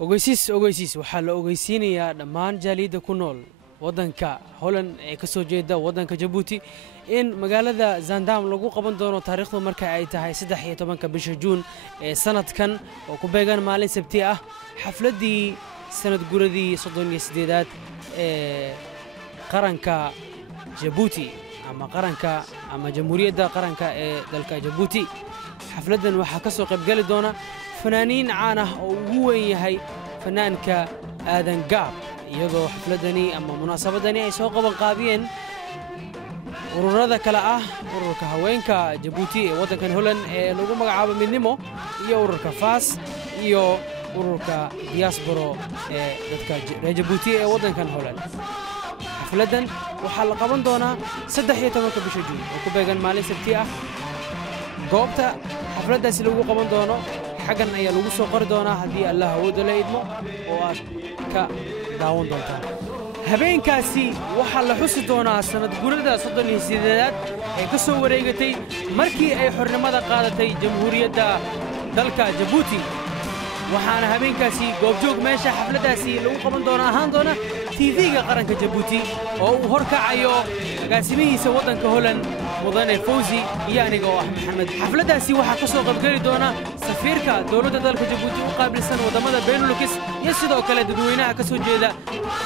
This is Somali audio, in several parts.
ogeysiis waxaa la ogeysiinayaa dhammaan jaaliyada ku nool wadanka Holland ee ka soo jeeda wadanka Djibouti in magaalada Zaandam lagu qaban doono taariikhdu marka ay tahay 13 bisha Juun ee sanadkan oo ku beegan maalin Sabti ah xafladii sanad guradii 38aad ee qaranka Djibouti ama jamhuuriyadda qaranka ee dalka Djibouti xafladan waxa ka soo qayb gali doona fanaaniin caan ah oo ugu weyn yahay fanaanka Aadan Gaab iyadoo xafladani ama munaasabadani ay soo qaban qaabiyeen ururada kala ah ururka haweenka Djibouti ee wadankan Holland ee lagu magacaabo midnimo iyo ururka Faas iyo ururka diaspora ee dadka Djibouti ee wadankan Holland xafladan waxa la qaban doonaa 13 bisha Juun oo ku beegan maalin Sabti ah goobta xafladaasi lagu qaban doono xagan ayaa lagu soo qori doonaa hadii Allah awood la idmo oo aad ka daawan doontaan habeenkaasi waxa la xusi doonaa sanad guurada 38aad ee ka soo wareegatay markii ay xornimada qaadatay jamhuuriyadda dalka Djibouti waxaana habeenkaasi goobjoog meesha xafladaasi lagu qaban doonaa ahaan doona TV-ga qaranka Djibouti oo uu horkacayo agaasimihiisa wadanka Holland mudane Fawzi iyo aniga oo Maxamed xafladaasi waxa ka soo qayb gali doona safiirka dawladda dalka Djibouti u qaabilsan wadamada Benelux iyo sidoo kale dadweynaha ka soo jeeda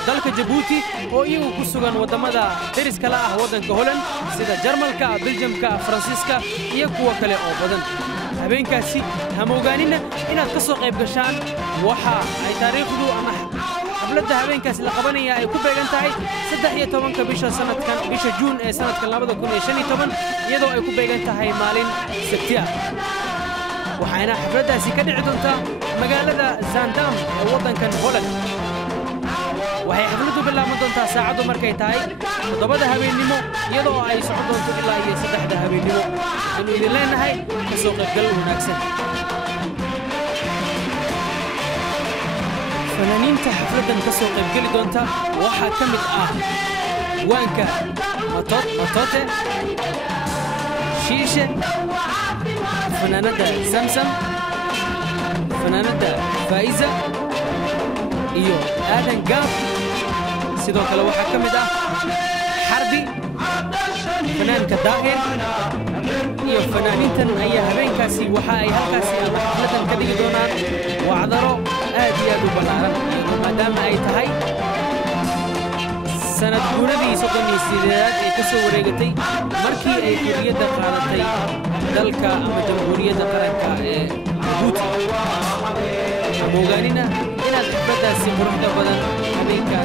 dalka Djibouti oo iyagu ku sugan wadamada dariska la ah wadanka Holland sida Jarmalka, Belgiumka, Faransiiska iyo kuwa kale oo badan habeenkaasi hamoogaanina inaad ka soo qayb gashaan waxa ay taariikhdu ama xafladda habeenkaasi la qabanaya ay ku beegan tahay 13 bisha Juun ee sanadkan 2015 iyadoo ay ku beegan tahay maalin Sabti ah waxayna xafladdaasi ka dhici doontaa magaalada Zaandam ee wadankan Holland waxay xafladdu bilaaban doontaa saacadu markay tahay 7 habeenimo iyadoo ay socon doonto ilaa iyo 3 habeenimo inuu idin leenahay ka soo qaybgal wanaagsan fanaaniinta xafladan ka soo qayb gali doonta waxa ka mid ah waanka matote shiishe fanaanada samsam fanaanada faiza iyo aadan gaab sidoo kale waxa ka mid ah xarbi fanaanka daahir iyo fanaaniintan ayaa habeenkaasi waxa ay halkaasi xafladan ka dhigi doonaan wacdaro aad iyo aad u ballaaran iyadoo maadaama ay tahay sanad guuradii 38aad ee ka soo wareegatay markii ay xorriyadda qaadatay dalka ama jamhuuriyadda qaranka ee Djibouti moogaanina inaad xafladaasi quruxda badan habeenka